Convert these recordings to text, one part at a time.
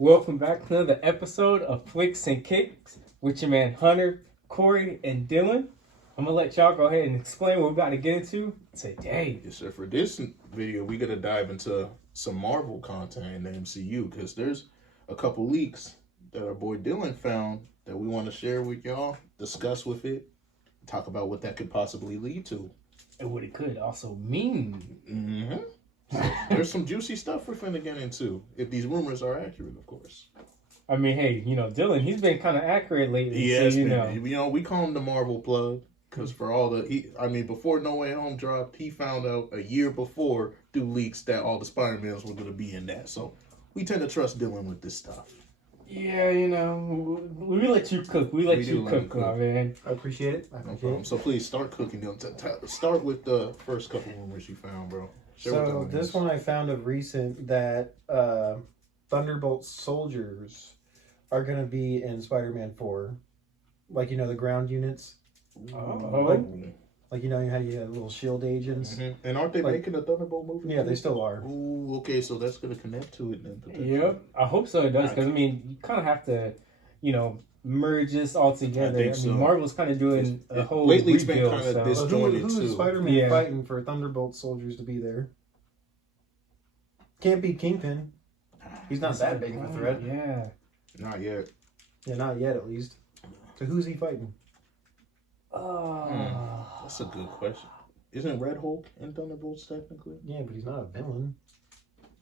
Welcome back to another episode of Flicks and Kicks with your man Hunter, Corey, and Dylan. I'm gonna let y'all go ahead and explain what we're about to get into today. Yes, sir. For this video, we're gonna dive into some Marvel content in the MCU because there's a couple leaks that our boy Dylan found that we want to share with y'all, discuss with it, talk about what that could possibly lead to. And what it could also mean. Mm-hmm. So there's some juicy stuff we're finna get into, if these rumors are accurate, of course. I mean, hey, Dylan, he's been kind of accurate lately. Yes, so, we call him the Marvel plug because for all before No Way Home dropped, he found out a year before through leaks that all the Spider-Mans were gonna be in that. So we tend to trust Dylan with this stuff. Yeah, we let you cook. We let you cook, man. I appreciate it. No problem. So please start cooking. Start with the first couple rumors you found, bro. So this one I found of recent that Thunderbolt soldiers are going to be in Spider-Man 4. Like, the ground units. Oh. Like how you have little shield agents. Mm-hmm. And aren't they making a Thunderbolt movie? Yeah, they still are. Ooh, okay, so that's going to connect to it then. Yep, I hope so it does, because, you kind of have to, merge this all together. So. Marvel's kind of doing a whole lately rebuild. It's been kind of disjointed, who is Spider-Man fighting for Thunderbolt soldiers to be there? Can't be Kingpin. He's not that big of a threat. Yeah. Not yet. Yeah, not yet at least. So who's he fighting? That's a good question. Isn't Red Hulk in Thunderbolts technically? Yeah, but he's not a villain.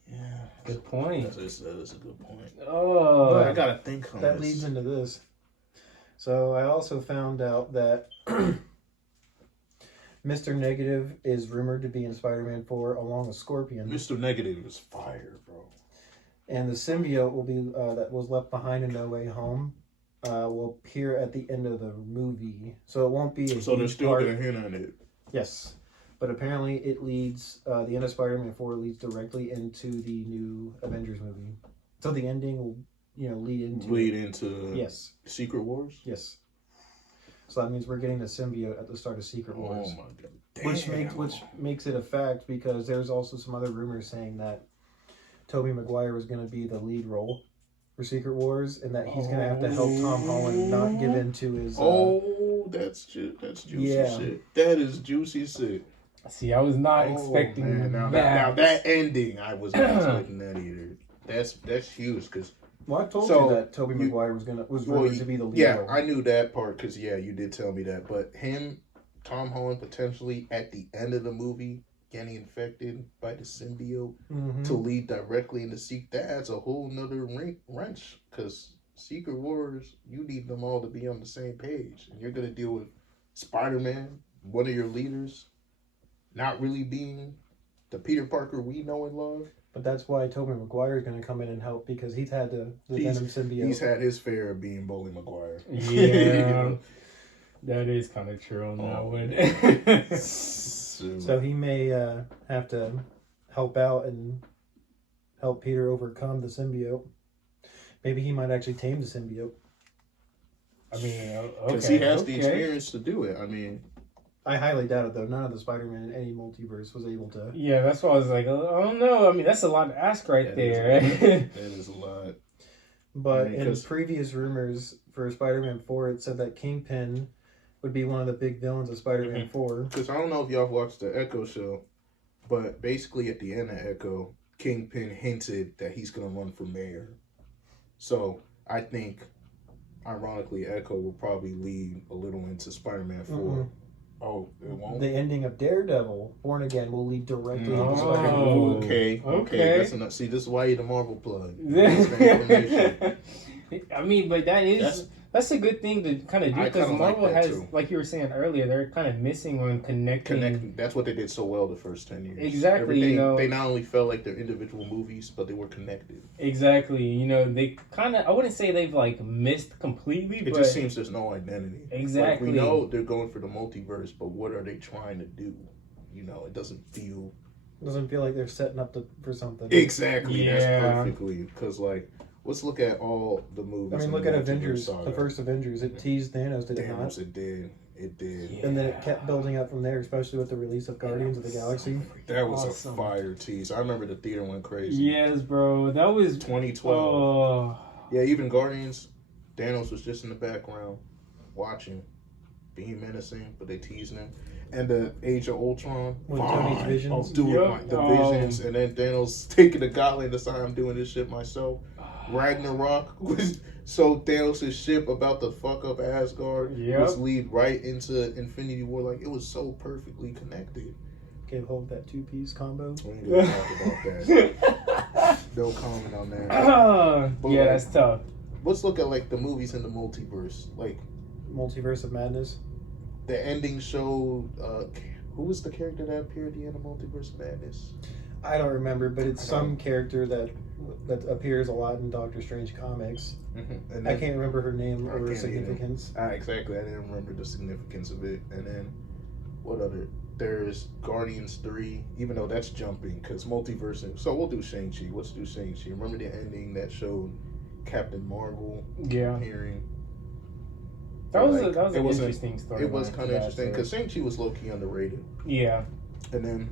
Yeah. Good point. That is a good point. Oh. But I gotta think on that this. leads into this. So I also found out that Mr. Negative is rumored to be in Spider-Man 4 along with Scorpion. Mr. Negative is fire, bro. And the symbiote will be that was left behind in No Way Home will appear at the end of the movie. So it won't be a So they're huge still part. gonna hint on it. Yes. But apparently it leads, the end of Spider-Man 4 leads directly into the new Avengers movie. So the ending will, lead into... Yes. Secret Wars? Yes. So that means we're getting the symbiote at the start of Secret Wars. Oh my god. Damn. Which makes it a fact because there's also some other rumors saying that Tobey Maguire was going to be the lead role for Secret Wars and that he's going to have to help Tom Holland not give in to his... that's juicy yeah. shit. That is juicy shit. See, I was not expecting that. Now that ending, I was not expecting that either. That's huge because. Well, I told you that Tobey Maguire was rumored to be the lead. Yeah, role. I knew that part because you did tell me that. But Tom Holland potentially at the end of the movie getting infected by the symbiote to lead directly into that adds a whole nother wrench because Secret Wars, you need them all to be on the same page, and you're gonna deal with Spider-Man, one of your leaders, not really being the Peter Parker we know and love. But that's why Tobey Maguire is going to come in and help because he's had the Venom symbiote. He's had his fare of being Bully Maguire. Yeah, that is kind of true on that one. So he may have to help out and help Peter overcome the symbiote. Maybe he might actually tame the symbiote. Because he has the experience to do it. I highly doubt it, though. None of the Spider-Man in any multiverse was able to. Yeah, that's why I was like, I don't know. That's a lot to ask right there. That is a lot. But in previous rumors for Spider-Man 4, it said that Kingpin would be one of the big villains of Spider-Man 4. Because I don't know if y'all watched the Echo show, but basically at the end of Echo, Kingpin hinted that he's going to run for mayor. So I think, ironically, Echo will probably lead a little into Spider-Man 4. Mm-hmm. Oh, it won't? The ending of Daredevil, Born Again, will lead directly into Spider-Man 4. Okay. That's enough. See, this is why you're the Marvel plug. But that's a good thing to kind of do because Marvel has, like you were saying earlier, they're kind of missing on connecting. That's what they did so well the first 10 years. Exactly. They not only felt like they're individual movies, but they were connected. Exactly. They kind of, I wouldn't say they've missed completely. It just seems there's no identity. Exactly. We know they're going for the multiverse, but what are they trying to do? It doesn't feel. Doesn't feel like they're setting up for something. Exactly. Yeah. That's perfectly because let's look at all the movies. Look at Avengers, the first Avengers. It teased Thanos, did it not? It did. It did. Yeah. And then it kept building up from there, especially with the release of Guardians of the Galaxy. That was Awesome. a fire tease. I remember the theater went crazy. Yes, bro. That was 2012. Oh, Yeah, even Guardians, Thanos was just in the background watching, being menacing, but they teasing him. And the Age of Ultron, With Tony's fine, visions. I'll do Yup. the visions, and then Thanos taking the gauntlet and deciding I'm doing this shit myself. Ragnarok was so Thanos' ship about to fuck up Asgard Yep. was lead right into Infinity War. Like it was so perfectly connected. Gave Hulk that 2-piece combo. We ain't gonna talk about that. No comment on that. But yeah, like, that's tough. let's look at like the movies in the multiverse. Like Multiverse of Madness. the ending showed who was the character that appeared at the end of Multiverse of Madness? I don't remember, but it's I some character that appears a lot in Doctor Strange comics. Mm-hmm. And I then, can't remember her name I or her can't significance. exactly. I didn't remember the significance of it. And then what other? There's Guardians 3, even though that's jumping because multiverse. So we'll do Shang-Chi. Let's do Shang-Chi. Remember the ending that showed Captain Marvel Yeah, appearing? that was Like, an it was interesting story. It was kind of interesting because Shang-Chi was low-key underrated. yeah, And then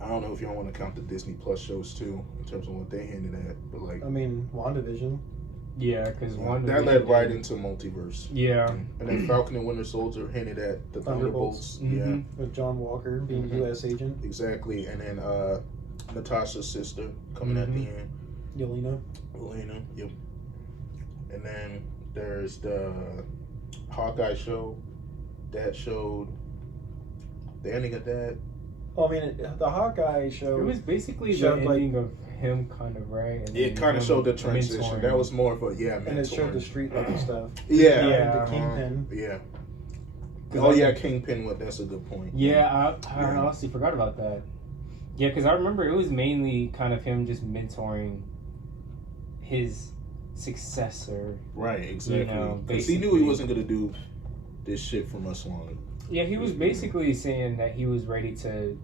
I don't know if y'all want to count the Disney Plus shows too in terms of what they hinted at, but like I mean, WandaVision. yeah, because one that led right into multiverse. Yeah, And then Falcon and Winter Soldier hinted at the Thunderbolts. Thunderbolts. Mhm. Yeah, With John Walker being Mhm. U.S. agent. exactly. And then Natasha's sister coming at the end, Yelena. Elena. Yep. And then there's the Hawkeye show that showed the ending of that. Well, I mean, the Hawkeye show. it was basically the showed, like- ending of him, kind of right. And It then kind of him showed the transition. mentoring. That was more of a and it showed the mentoring. street level stuff. Yeah. Yeah. The Kingpin. Yeah. 'Cause Oh I- yeah, Kingpin. That's a good point. Yeah, I Yeah. honestly forgot about that. Yeah, because I remember it was mainly kind of him just mentoring his successor. Right. Exactly. know, Because he knew he basically. wasn't gonna do this shit for much longer. Yeah, he was basically saying that he was ready to,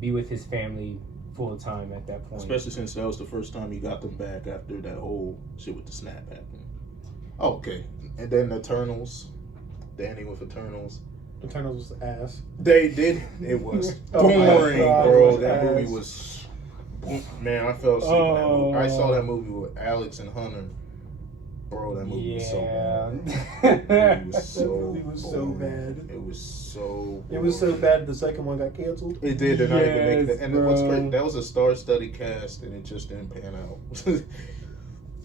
be with his family full time at that point. Especially since that was the first time he got them back after that whole shit with the snap happened. Oh, okay. And then Eternals. The ending with Eternals. Eternals was ass. They did. It was Oh my boring, God, it bro. was That ass. movie was. Man, I fell asleep in that movie. I saw that movie with Alex and Hunter. Bro, that movie was so bad. That movie was so, That movie was so boring. bad. It was so. It was so boring. bad the second one got canceled. It did. They're not even making it. Yes, And what's bro. great, that was a star-studded cast, and it just didn't pan out.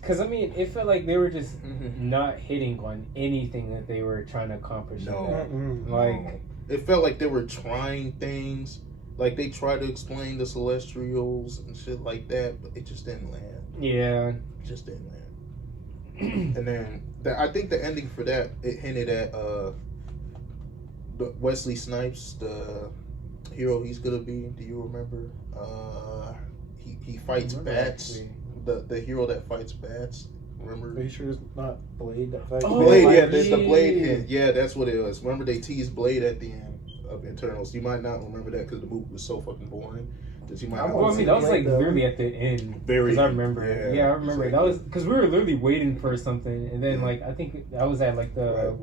Because, I mean, it felt like they were just Mhm. not hitting on anything that they were trying to accomplish. No. in that. Mm-mm. Like, It felt like they were trying things. Like they tried to explain the Celestials and shit like that, but it just didn't land. yeah. It just didn't land. And then I think the ending for that, it hinted at the Wesley Snipes, the hero he's gonna be. Do you remember? He fights bats. Actually. The hero that fights bats. Remember? Are you sure it's not Blade that fights? Oh, Blade, my yeah, the Blade God. hit. Yeah, that's what it was. Remember they teased Blade at the end of Eternals. You might not remember that because the movie was so fucking boring that you might not. Well, I mean, that was like Blade, though. really at the end. Very Because I end, remember. yeah, Yeah, I remember. exactly. That was because we were literally waiting for something, and then Yeah. like I think that was at like the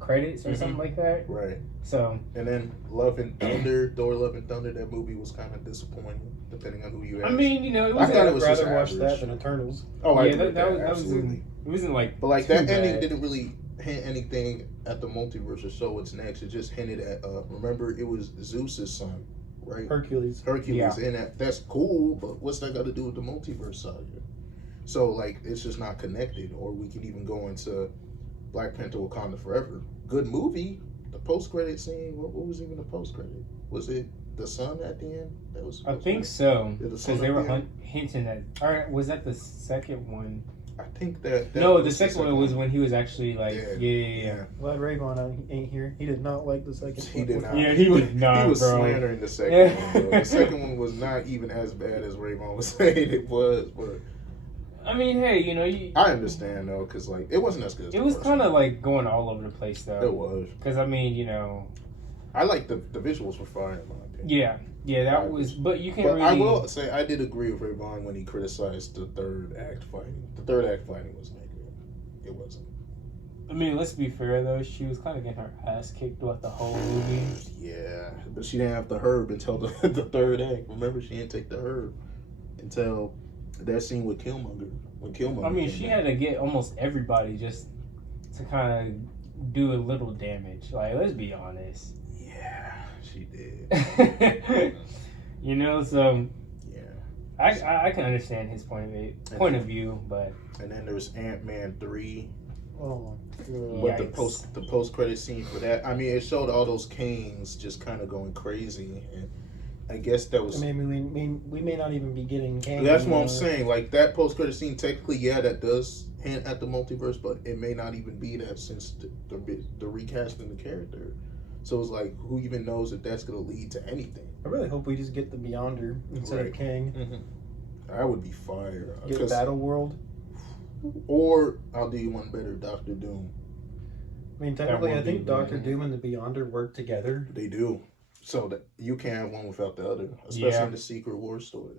credits or Mhm. something like that. Right. So And then Love and Thunder, Thor Love and Thunder, that movie was kind of disappointing, depending on who you ask. I mean, it I was. thought it I'd was just rather watch average. that than Eternals. Oh, I yeah, agree with that was absolutely. it wasn't like. But like too that ending bad. didn't really hint anything at the multiverse or show what's next. It just hinted at remember it was Zeus's son, right? Hercules. Hercules in that. That's cool, but what's that got to do with the multiverse side? So like it's just not connected. Or we can even go into Black Panther: Wakanda Forever. Good movie. The post credit scene. What was even the post credit? Was it the sun at the end? That was. I think so Did the because sun they were appear? hinting at. Or was that the second one? I think that. No, the was second one was when he was actually like, yeah. Glad Rayvon ain't here. He did not like the second He one. did not. Yeah, he was not, He was bro. slandering the second Yeah. one. Bro. The second one was not even as bad as Rayvon was saying it was. But I mean, hey, I understand though, because like it wasn't as good. As it the was first kind of one. like going all over the place though. It was. Because I mean, I like the visuals were fire in my opinion. yeah, that was. But you can't But really. I will say I did agree with Rayvon when he criticized the third act fighting. The third act fighting was negative. It wasn't. I mean, let's be fair though. She was kind of getting her ass kicked throughout the whole movie. Yeah, but she didn't have the herb until the third act. Remember, she didn't take the herb until that scene with Killmonger. When Killmonger, I mean, came she back. had to get almost everybody just to kind of do a little damage. Like, let's be honest. Yeah, she did. You know, so Yeah. I can understand his point of view, but And then there was Ant-Man 3. Oh my god. But Yikes. the post credit scene for that, I mean, it showed all those Kangs just kind of going crazy, and I guess that was. I mean, we may not even be getting Kang. That's what I'm anymore. saying. Like that post credit scene, technically, yeah, that does hint at the multiverse, but it may not even be that since the recasting the character. So it's like, who even knows if that's going to lead to anything? I really hope we just get the Beyonder instead Right. of Kang. Mm-hmm. I would be fire. Get Battle World. Or I'll do you one better, Doctor Doom. I mean, technically, would I think be Doctor really- Doom and the Beyonder work together. They do. So that you can't have one without the other, especially Yeah. in the Secret War story.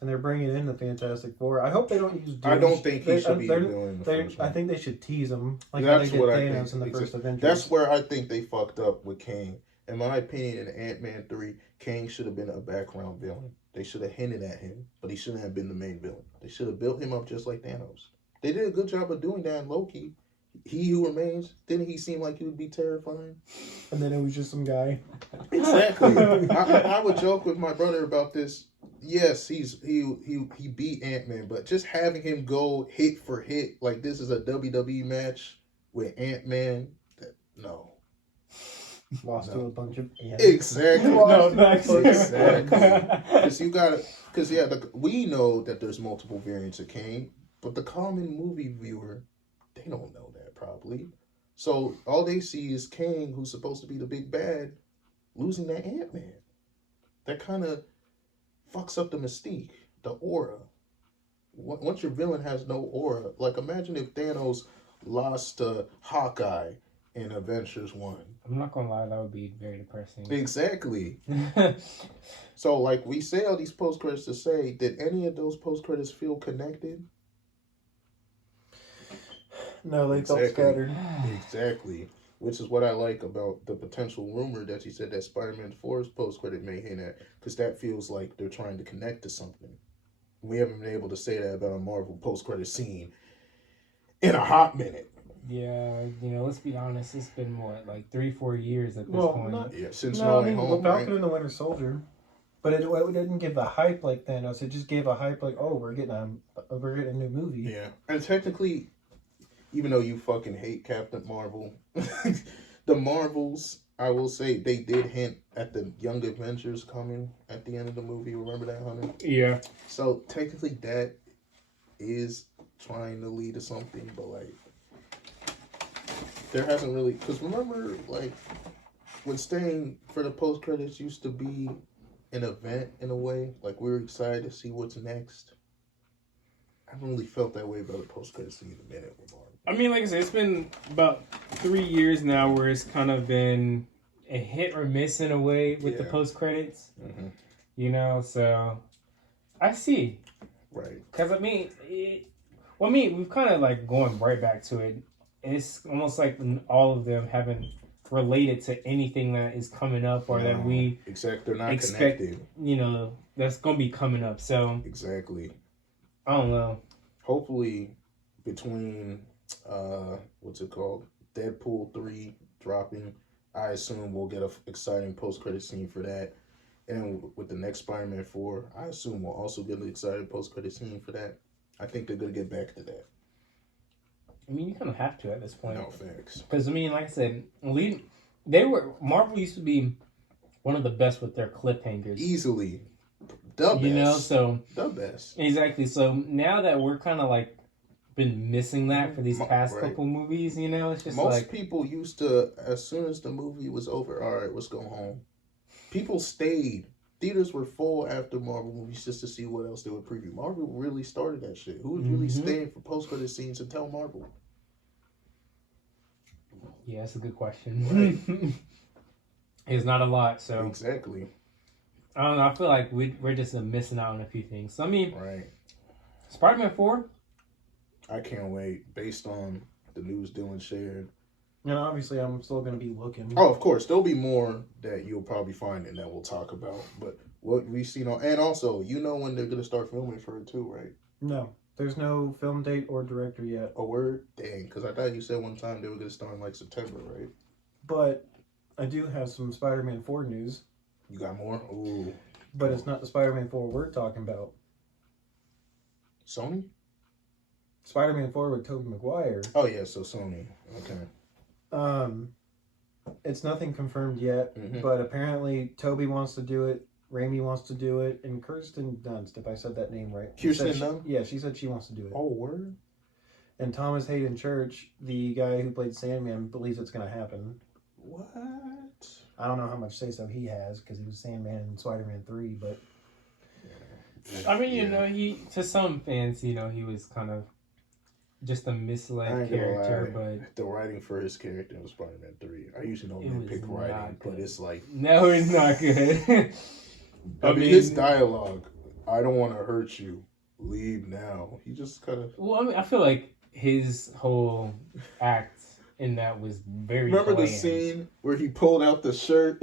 And they're bringing in the Fantastic Four. I hope they don't use Doom. I don't think he They- should be they're- doing the they- first I one. think they should tease him like how they That's did what I Thanos think. in the first Avengers. That's where I think they fucked up with Kang. In my opinion, in Ant-Man 3, Kang should have been a background villain. They should have hinted at him, but he shouldn't have been the main villain. They should have built him up just like Thanos. They did a good job of doing that in Loki. He Who Remains, didn't he seem like he would be terrifying? And then it was just some guy. Exactly. I would joke with my brother about this. Yes, he beat Ant-Man, but just having him go hit for hit like this is a WWE match with Ant-Man, no. Lost to a bunch of ants. Exactly. No, thanks. Exactly. Because we know that there's multiple variants of Kang, but the common movie viewer, they don't know that probably. So all they see is Kang, who's supposed to be the big bad, losing that Ant-Man. That kind of fucks up the mystique, the aura. Once your villain has no aura, like imagine if Thanos lost to Hawkeye in Avengers 1. I'm not gonna lie, that would be very depressing. Exactly. So, like we say all these post credits to say, did any of those post credits feel connected? No, they felt Exactly. scattered. Exactly. Which is what I like about the potential rumor that you said that Spider-Man 4's post credit may hint at, because that feels like they're trying to connect to something. We haven't been able to say that about a Marvel post credit scene in a hot minute. Yeah, you know, let's be honest, it's been what, like 3-4 years at this Well, point. not- Yeah, since No, I No Way mean, Home, Falcon right? and the Winter Soldier. But it didn't give the hype like Thanos. It just gave a hype like, oh, we're getting a new movie. Yeah, and technically, even though you fucking hate Captain Marvel, the Marvels, I will say, they did hint at the Young Avengers coming at the end of the movie. Remember that, Hunter? Yeah. So technically, that is trying to lead to something, but like, there hasn't really. Because remember, like, when staying for the post credits used to be an event in a way. Like, we were excited to see what's next. I haven't really felt that way about the post credits scene in a minute with Marvel. I mean, like I said, it's been about 3 years now where it's kind of been a hit or miss in a way with the Yeah. post credits. Mm-hmm. You know, so I see. Right. Because, I mean, we've kind of like going right back to it. It's almost like all of them haven't related to anything that is coming up or that we Except they're not expect, connected. you know, that's going to be coming up. So, Exactly. I don't know. Hopefully, between what's it called, Deadpool 3 dropping, I assume we'll get an exciting post credit scene for that. And with the next Spider-Man 4, I assume we'll also get an exciting post credit scene for that. I think they're gonna get back to that. I mean, you kind of have to at this point. No facts. Because, I mean, like I said, Marvel used to be one of the best with their cliffhangers. Easily, the best. You know, so the best. exactly. So now that we're kind of like been missing that for these past Right. couple movies, you know, it's just Most like people used to, as soon as the movie was over, all right, let's go home. People stayed. Theaters were full after Marvel movies just to see what else they would preview. Marvel really started that shit. Who was really Mhm. staying for post-credit scenes until Marvel? yeah, that's a good question. It's not a lot, so Exactly. I don't know. I feel like we're just missing out on a few things. So I mean, Right. Spider-Man 4. I can't wait. Based on the news Dylan shared. And obviously, I'm still going to be looking. Oh, of course, there'll be more that you'll probably find and that we'll talk about. But what we've seen and also, you know when they're gonna start filming for it too, right? No, there's no film date or director yet. A word, dang, because I thought you said one time they were gonna start in like September, right? But I do have some Spider-Man 4 news. You got more? Ooh, but it's not the Spider-Man 4 we're talking about. Sony? Spider-Man 4 with Tobey Maguire. Oh yeah, so Sony. Okay. It's nothing confirmed yet, but apparently Tobey wants to do it, Raimi wants to do it, and Kirsten Dunst, if I said that name right. Kirsten Dunst? Yeah, she said she wants to do it. Oh, word? And Thomas Hayden Church, the guy who played Sandman, believes it's going to happen. What? I don't know how much say-so he has, because he was Sandman in Spider-Man 3, but... I mean, you know, to some fans, you know, he was kind of just a misled character, but the writing for his character in Spider-Man 3, I usually don't pick writing, but it's like... No, it's not good. I mean, his dialogue, I don't want to hurt you, leave now. He just kind of... Well, I mean, I feel like his whole act in that was very Remember bland. the scene where he pulled out the shirt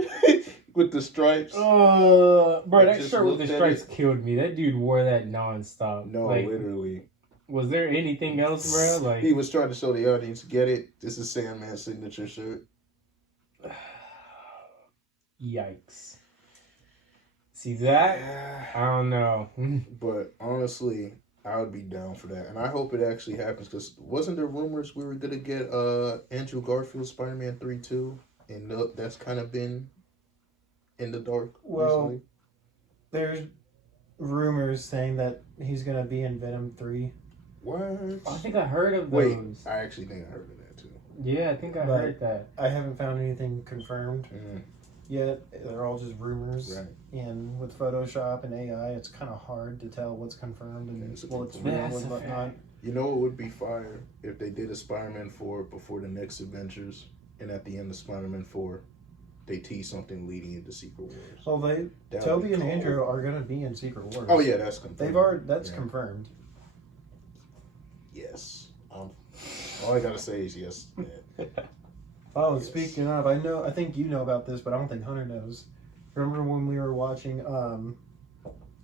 with the stripes? Bro, that shirt with the stripes killed me. That dude wore that nonstop. No, like, literally. Was there anything else, bro? Like, he was trying to show the audience, get it? This is Sandman's signature shirt. Yikes. See that? I don't know. But honestly, I would be down for that. And I hope it actually happens, because wasn't there rumors we were going to get Andrew Garfield's Spider-Man 3 too? And that's kind of been in the dark recently. There's rumors saying that he's going to be in Venom 3. What? I think I heard of those. Wait, I actually think I heard of that too. Yeah, I think I heard that. I haven't found anything confirmed yet. They're all just rumors. Right. And with Photoshop and AI, it's kind of hard to tell what's confirmed and what's real and whatnot. You know what would be fire? If they did a Spider-Man 4 before the next Adventures, and at the end of Spider-Man 4, they tease something leading into Secret Wars. Well, Toby and Andrew are going to be in Secret Wars. Oh yeah, that's confirmed. That's confirmed. Yes. All I gotta say is yes. Oh, yes. Speaking of, I think you know about this, but I don't think Hunter knows. Remember when we were watching,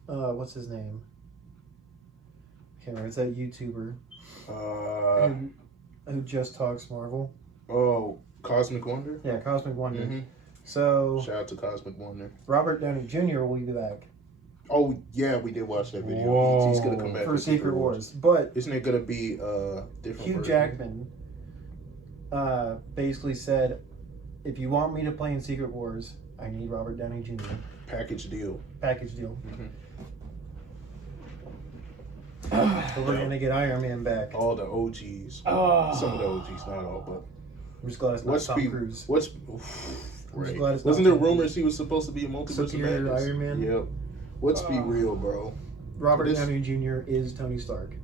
what's his name? I can't remember. It's that YouTuber who just talks Marvel. Oh, Cosmic Wonder? Yeah, Cosmic Wonder. So, shout out to Cosmic Wonder. Robert Downey Jr. will be back. Oh yeah, we did watch that video. Whoa. He's gonna come back for Secret Wars. But isn't it gonna be different? Hugh Jackman basically said, if you want me to play in Secret Wars, I need Robert Downey Jr. Package deal. So we're gonna get Iron Man back. All the OGs. Some of the OGs, not all, but I'm just glad it's not Tom Cruise. Right. Wasn't there rumors he was supposed to be a multiverse Superior Iron Man? Yep. Let's be real, bro. Robert Downey Jr. is Tony Stark.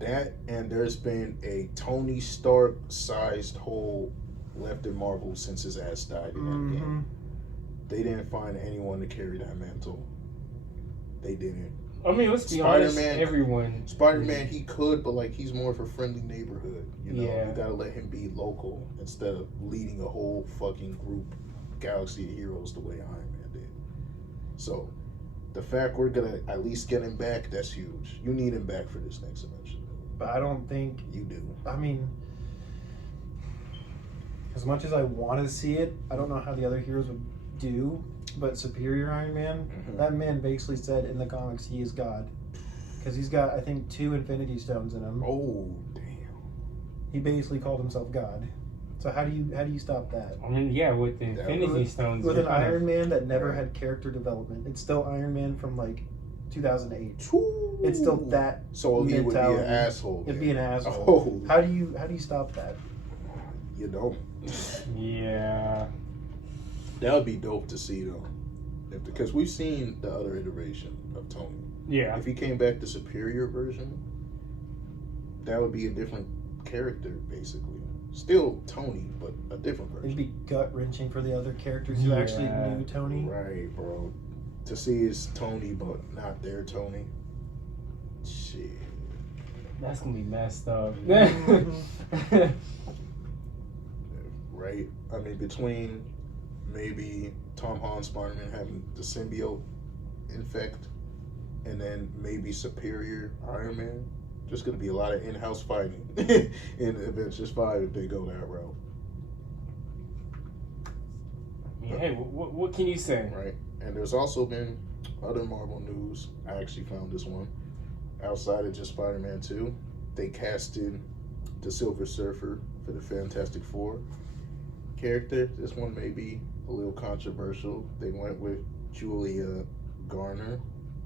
That, and there's been a Tony Stark sized hole left in Marvel since his ass died in Endgame. They didn't find anyone to carry that mantle. They didn't. I mean, let's be honest, everyone. Spider-Man, he could, but like he's more of a friendly neighborhood. You know, Yeah. You gotta let him be local instead of leading a whole fucking group, galaxy of heroes the way Iron Man did. So, the fact we're gonna at least get him back, that's huge. You need him back for this next dimension. But I don't think you do. I mean, as much as I want to see it, I don't know how the other heroes would do. But Superior Iron Man, that man basically said in the comics he is God, because he's got, I think, 2 Infinity Stones in him. Oh damn! He basically called himself God. So how do you stop that? I mean, yeah, with the Infinity Stones, with an Iron Man that never had character development. It's still Iron Man from like 2008. It's still that. So he would be an asshole. It'd be an asshole. How do you stop that? You don't. Yeah. That would be dope to see though, because we've seen the other iteration of Tony. Yeah. If he came back the superior version, that would be a different character basically. Still Tony, but a different version. It'd be gut wrenching for the other characters who actually knew Tony. Right, bro. To see his Tony, but not their Tony. Shit. That's gonna be messed up. Right? I mean, between maybe Tom Holland Spider-Man having the symbiote infect, and then maybe Superior Iron Man, there's gonna be a lot of in-house fighting in Avengers 5 if they go that route. Yeah, hey, what can you say? Right? And there's also been other Marvel news. I actually found this one. Outside of just Spider-Man 2, they casted the Silver Surfer for the Fantastic Four character. This one may be a little controversial. They went with Julia Garner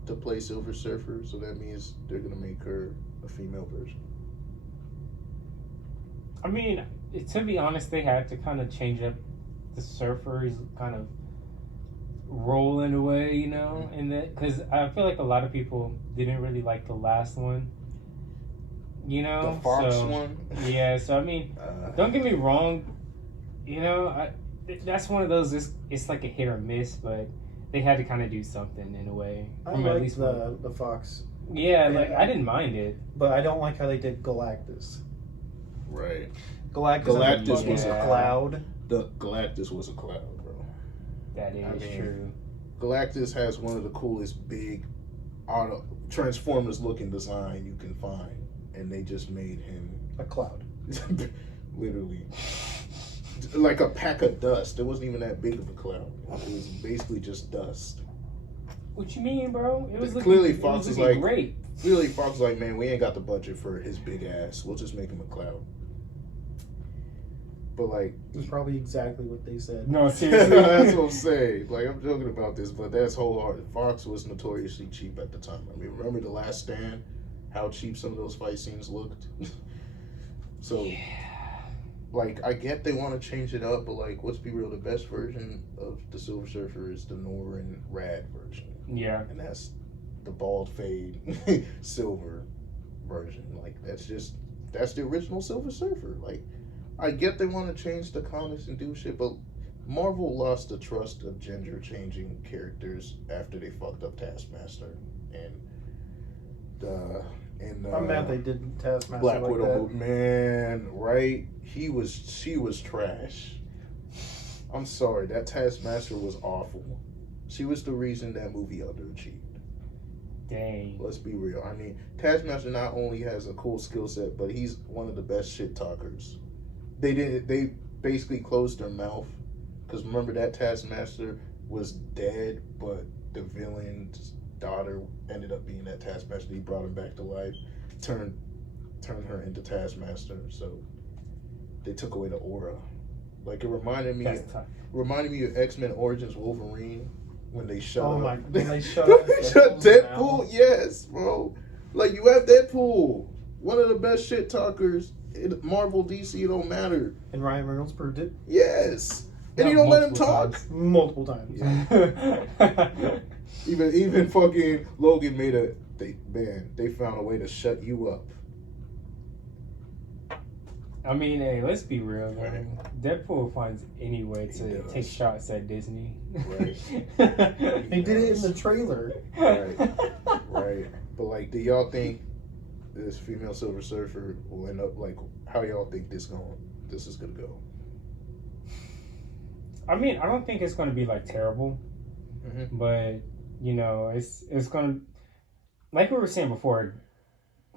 to play Silver Surfer, so that means they're gonna make her a female version. I mean, to be honest, they had to kind of change up the Surfer's kind of role in a way, you know, in that, because I feel like a lot of people didn't really like the last one, you know. The Fox so, one. Yeah, so I mean, don't get me wrong, you know, that's one of those. It's like a hit or miss, but they had to kind of do something in a way. I From like at least the Fox, yeah, like I didn't mind it, but I don't like how they did Galactus. Right. Galactus was a Yeah. cloud. The Galactus was a cloud, bro. that is true. Galactus has one of the coolest big auto Transformers looking design you can find, and they just made him A cloud. literally like a pack of dust. It wasn't even that big of a cloud. It was basically just dust. What you mean, bro? It was Clearly looking, Fox it was is looking like- great. Clearly, Fox was like, man, we ain't got the budget for his big ass. We'll just make him a cloud. But like, It was probably exactly what they said. No, seriously. that's what I'm saying. Like, I'm joking about this, but that's wholehearted. Fox was notoriously cheap at the time. I mean, remember The Last Stand? How cheap some of those fight scenes looked. So, like, I get they want to change it up, but like, let's be real. The best version of the Silver Surfer is the Norrin Rad version, Yeah. and that's the bald fade silver version. Like, that's the original Silver Surfer. Like, I get they want to change the comics and do shit, but Marvel lost the trust of gender changing characters after they fucked up Taskmaster and I'm mad they did Taskmaster Black like Widow. that. Man, right? She was trash. I'm sorry, that Taskmaster was awful. She was the reason that movie underachieved. Dang. Let's be real. I mean, Taskmaster not only has a cool skill set, but he's one of the best shit talkers. They basically closed their mouth, because remember that Taskmaster was dead, but the villain's daughter ended up being that Taskmaster. He brought him back to life, turned her into Taskmaster. So they took away the aura. Like, it reminded me That's tough. of X-Men Origins Wolverine when they shut Oh up. my! When they shut Shut Deadpool's Deadpool, mouth. yes, bro. Like, you have Deadpool, one of the best shit talkers in Marvel, DC. It don't matter. And Ryan Reynolds proved it Yes, and Not you don't let him multiple talk. multiple times. Even fucking Logan made they found a way to shut you up. I mean, hey, let's be real, Right. man. Deadpool finds any way He to does. take shots at Disney. Right. They did it in the trailer. Right. Right, but like, do y'all think this female Silver Surfer will end up like? How y'all think this is gonna go? I mean, I don't think it's going to be like terrible, Mm-hmm. but you know, it's going to, like we were saying before,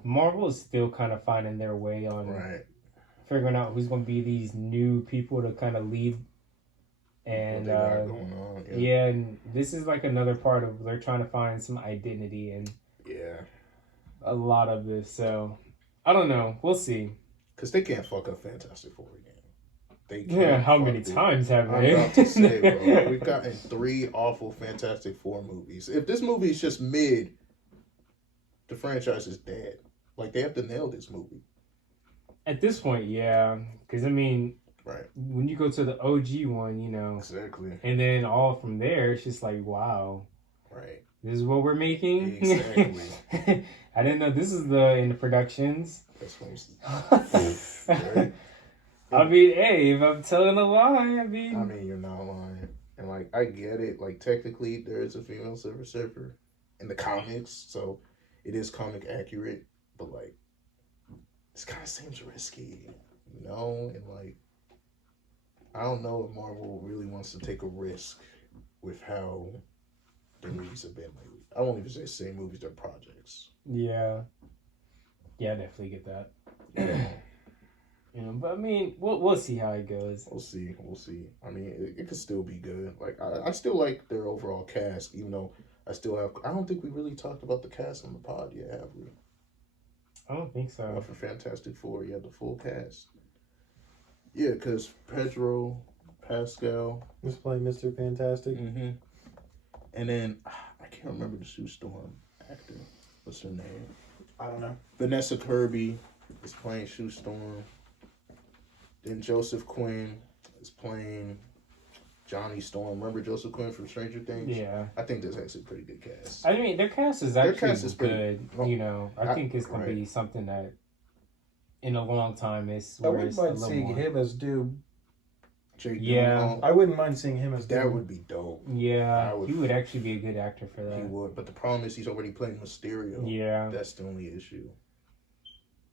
Marvel is still kind of finding their way on Right. figuring out who's going to be these new people to kind of lead. And What they got going on? yeah, and this is like another part of they're trying to find some identity in Yeah. a lot of this. So I don't know. We'll see. Because they can't fuck up Fantastic Four again. They can't. Yeah, how many fuck it. times have I'm they? about to say, bro, we've gotten 3 awful Fantastic Four movies. If this movie is just mid, the franchise is dead. Like, they have to nail this movie. At this point, yeah, because I mean, Right. when you go to the OG one, you know, Exactly. and then all from there, it's just like, wow, Right. this is what we're making. Exactly. I didn't know this is in the productions. That's what I'm saying. I mean, hey, if I'm telling a lie, I mean, You're not lying. And, like, I get it. Like, technically, there is a female Silver Surfer in the comics, so it is comic accurate. But, like, this kind of seems risky, you know, and like I don't know if Marvel really wants to take a risk with how their movies have been lately. I won't even say movies, they're projects. Yeah. Yeah, I definitely get that. Yeah. You know, but I mean, we'll see how it goes. We'll see. I mean, it could still be good. Like I still like their overall cast, even though I don't think we really talked about the cast on the pod yet, have we? I don't think so. For Fantastic Four, you have the full cast. Yeah, because Pedro Pascal was playing Mr. Fantastic. Mm-hmm. And then I can't remember the Sue Storm actor. What's her name? I don't know. Vanessa Kirby is playing Sue Storm. Then Joseph Quinn is playing Johnny Storm. Remember Joseph Quinn from Stranger Things? Yeah. I think that's actually a pretty good cast. I mean, their cast is actually good. You know, I think it's going to be something that in a long time is. I wouldn't mind seeing him as Doom. I wouldn't mind seeing him as Doom. That would be dope. Yeah, he would actually be a good actor for that. He would, but the problem is he's already playing Mysterio. Yeah. That's the only issue.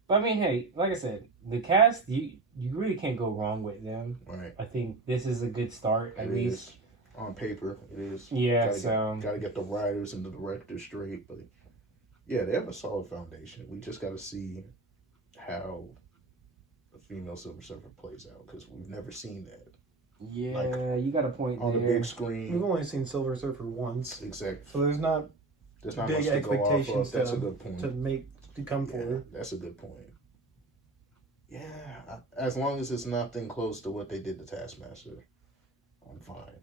But I mean, hey, like I said, the cast, you really can't go wrong with them. Right. I think this is a good start, at least. On paper, it is. Yeah, gotta get the writers and the director straight, but yeah, they have a solid foundation. We just gotta see how the female Silver Surfer plays out, because we've never seen that. Yeah, you got a point on there. the big screen. We've only seen Silver Surfer once. Exactly. So there's not big much expectations to go off of. That's a good point. to come for. That's a good point. Yeah, as long as it's nothing close to what they did to Taskmaster, I'm fine.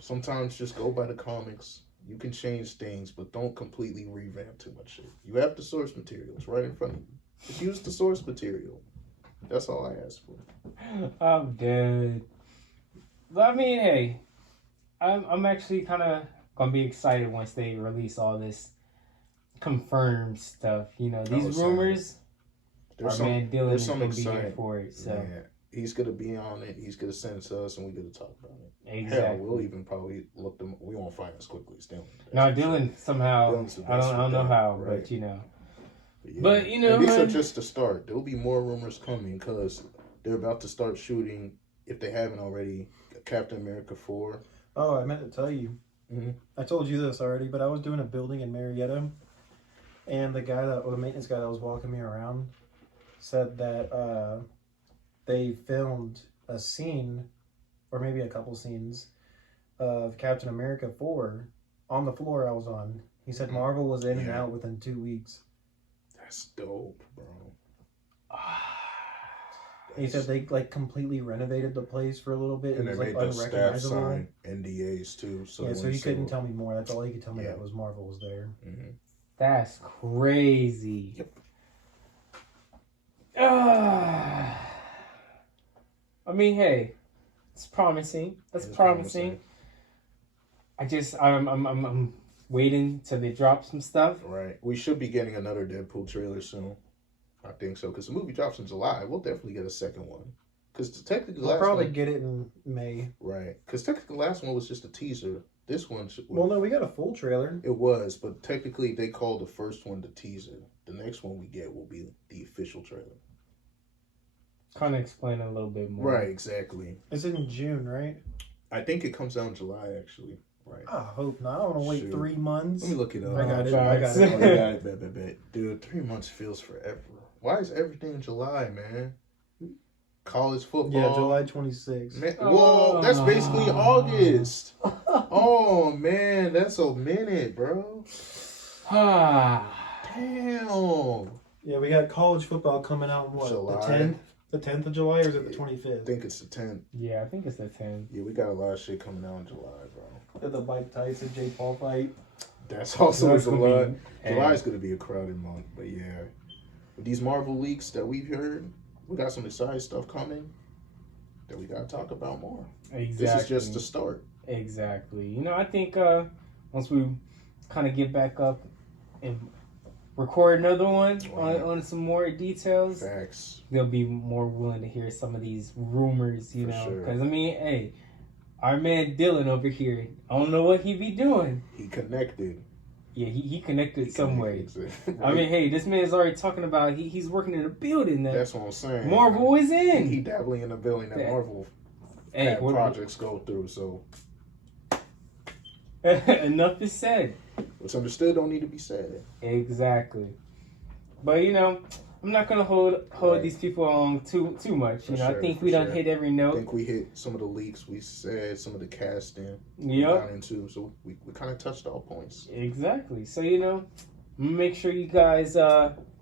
Sometimes just go by the comics. You can change things, but don't completely revamp too much shit. You have the source material. It's right in front of you. Just use the source material. That's all I ask for. I'm dead. But I mean, hey, I'm actually kind of gonna be excited once they release all this confirmed stuff. You know, these rumors. Dylan is gonna be here for it. So yeah, he's gonna be on it. He's gonna send it to us, and we're gonna talk about it. Exactly. Hell, we'll even probably look them. We won't find as quickly as Dylan. No, Dylan somehow. I don't know how, right. But you know. Yeah. But you know, and these are just the start. There'll be more rumors coming because they're about to start shooting, if they haven't already, Captain America 4. Oh, I meant to tell you. Mm-hmm. I told you this already, but I was doing a building in Marietta, and the maintenance guy that was walking me around said that they filmed a scene, or maybe a couple scenes, of Captain America 4 on the floor I was on. He said Marvel was in and out within 2 weeks. That's dope, bro. He said they completely renovated the place for a little bit. And it was they made the staff sign NDAs too. So he couldn't tell me more. That's all he could tell me that was Marvel was there. Mm-hmm. That's crazy. Yep. I mean, hey, it's promising. That's promising. I'm waiting till they drop some stuff. Right. We should be getting another Deadpool trailer soon. I think so, because the movie drops in July. We'll definitely get a second one. Because technically, we'll probably get it in May. Right. Because technically, the last one was just a teaser. This one well, no, we got a full trailer. It was, but technically, they called the first one the teaser. The next one we get will be the official trailer. Kind of explain a little bit more. Right, exactly. It's in June, right? I think it comes out in July, actually. Right. I hope not. I don't want to wait 3 months. Let me look it up. I got it. Bet. Dude, 3 months feels forever. Why is everything in July, man? College football. Yeah, July 26th. Man, whoa, that's basically August. Oh, man, that's a minute, bro. Damn. Yeah, we got college football coming out in what? July. The 10th? The 10th of July, or is it the 25th? I think it's the 10th. Yeah, I think it's the 10th. Yeah, we got a lot of shit coming out in July, bro. The Mike Tyson, Jake Paul fight. That's also July. July's going to be a crowded month, but yeah. With these Marvel leaks that we've heard, we got some exciting stuff coming that we got to talk about more. Exactly. This is just the start. Exactly. You know, I think once we kind of get back up and record another one on some more details, facts, they'll be more willing to hear some of these rumors, you know. Because, I mean, hey, our man Dylan over here, I don't know what he be doing. He connected. Yeah, he connected some way. Right? I mean, hey, this man's already talking about he's working in a building That's what I'm saying. Marvel is in. He dabbling in a building that Marvel had projects go through. So enough is said. What's understood don't need to be said. Exactly. But I'm not gonna hold these people along too much. For I sure, think we done hit every note. I think we hit some of the leaks we said, some of the casting we got into. So we kind of touched all points. Exactly. So make sure you guys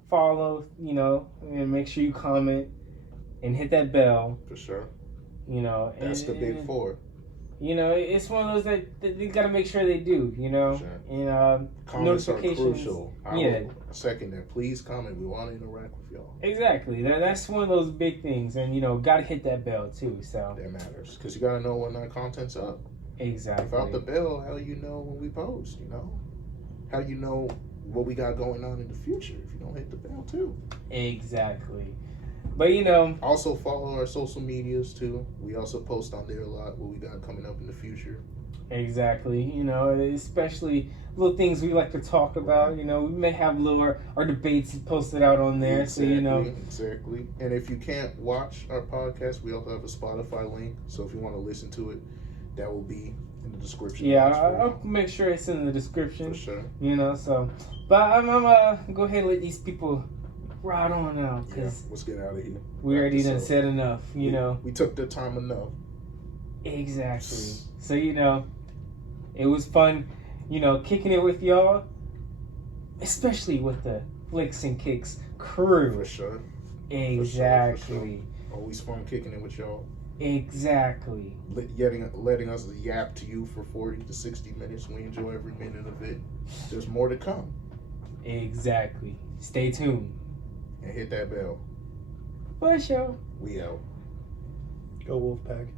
follow. And make sure you comment and hit that bell. For sure. That's the big four. It's one of those that they gotta make sure they do. Sure. And comments are notifications. crucial. I will second that. Please comment. We want to interact with y'all. Exactly. That's one of those big things, and gotta hit that bell too. So that matters because you gotta know when our content's up. Exactly. Without the bell, how you know when we post? How you know what we got going on in the future if you don't hit the bell too. Exactly. But also follow our social medias too. We also post on there a lot what we got coming up in the future. Exactly. Especially little things we like to talk about. We may have our debates posted out on there. Exactly, So exactly. And if you can't watch our podcast, we also have a Spotify link. So if you want to listen to it, that will be in the description. Yeah, I'll make sure it's in the description. For sure. So, but I'm gonna go ahead and let these people ride on now because let's get out of here. We already done said enough. We took the time enough. Exactly. So it was fun. Kicking it with y'all, especially with the Flicks and Kicks crew. For sure. Exactly. For sure. Always fun kicking it with y'all. Exactly. Letting us yap to you for 40 to 60 minutes. We enjoy every minute of it. There's more to come. Exactly. Stay tuned. And hit that bell. For sure. We out. Go Wolfpack.